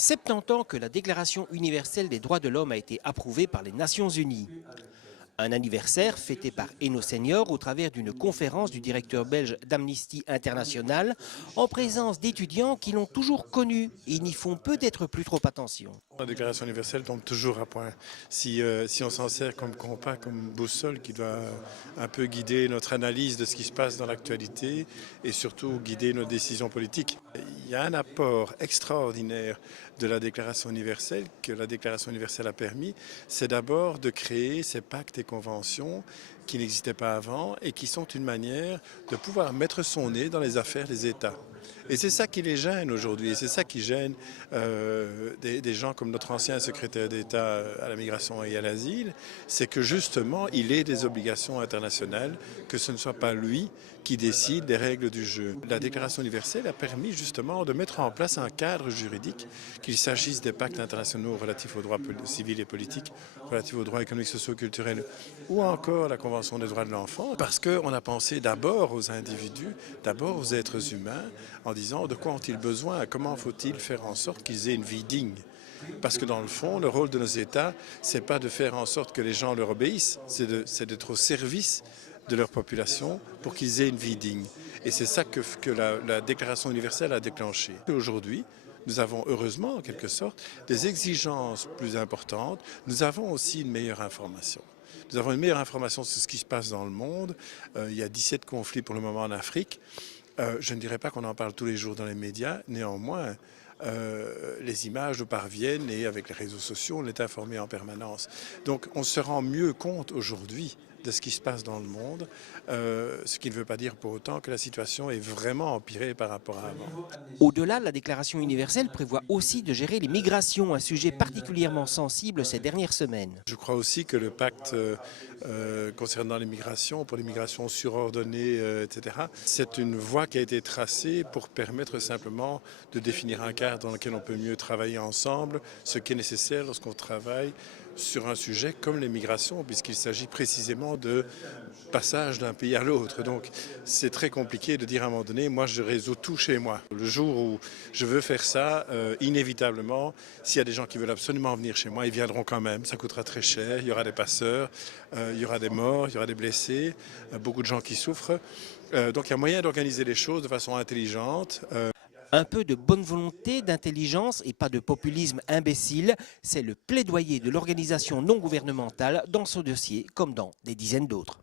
70 ans que la Déclaration universelle des droits de l'homme a été approuvée par les Nations unies. Un anniversaire fêté par Eno Senior au travers d'une conférence du directeur belge d'Amnesty International en présence d'étudiants qui l'ont toujours connu et n'y font peut-être plus trop attention. La Déclaration universelle tombe toujours à point. Si on s'en sert comme compas, comme boussole qui doit un peu guider notre analyse de ce qui se passe dans l'actualité et surtout guider nos décisions politiques. Il y a un apport extraordinaire de la Déclaration universelle que la Déclaration universelle a permis, c'est d'abord de créer ces pactes et conventions qui n'existaient pas avant et qui sont une manière de pouvoir mettre son nez dans les affaires des États. Et c'est ça qui les gêne aujourd'hui, et c'est ça qui gêne des gens comme notre ancien secrétaire d'État à la migration et à l'asile, c'est que justement il ait des obligations internationales, que ce ne soit pas lui qui décide des règles du jeu. La Déclaration universelle a permis justement de mettre en place un cadre juridique, qu'il s'agisse des pactes internationaux relatifs aux droits civils et politiques, relatifs aux droits économiques, sociaux, culturels, ou encore la Convention des droits de l'enfant, parce qu'on a pensé d'abord aux individus, d'abord aux êtres humains, en disant de quoi ont-ils besoin, comment faut-il faire en sorte qu'ils aient une vie digne. Parce que dans le fond, le rôle de nos États, c'est pas de faire en sorte que les gens leur obéissent, c'est d'être au service de leur population pour qu'ils aient une vie digne. Et c'est ça que la Déclaration universelle a déclenché. Aujourd'hui, nous avons heureusement, en quelque sorte, des exigences plus importantes. Nous avons aussi une meilleure information. Nous avons une meilleure information sur ce qui se passe dans le monde. Il y a 17 conflits pour le moment en Afrique. Je ne dirais pas qu'on en parle tous les jours dans les médias, néanmoins, les images nous parviennent et avec les réseaux sociaux, on est informé en permanence. Donc on se rend mieux compte aujourd'hui de ce qui se passe dans le monde, ce qui ne veut pas dire pour autant que la situation est vraiment empirée par rapport à avant. Au-delà, la Déclaration universelle prévoit aussi de gérer les migrations, un sujet particulièrement sensible ces dernières semaines. Je crois aussi que le pacte concernant les migrations, pour les migrations surordonnées, etc., c'est une voie qui a été tracée pour permettre simplement de définir un cadre dans lequel on peut mieux travailler ensemble, ce qui est nécessaire lorsqu'on travaille sur un sujet comme les migrations, puisqu'il s'agit précisément de passage d'un pays à l'autre. Donc c'est très compliqué de dire à un moment donné, moi je résous tout chez moi. Le jour où je veux faire ça, inévitablement, s'il y a des gens qui veulent absolument venir chez moi, ils viendront quand même, ça coûtera très cher, il y aura des passeurs, il y aura des morts, il y aura des blessés, beaucoup de gens qui souffrent. Donc il y a moyen d'organiser les choses de façon intelligente. Un peu de bonne volonté, d'intelligence et pas de populisme imbécile, c'est le plaidoyer de l'organisation non gouvernementale dans ce dossier comme dans des dizaines d'autres.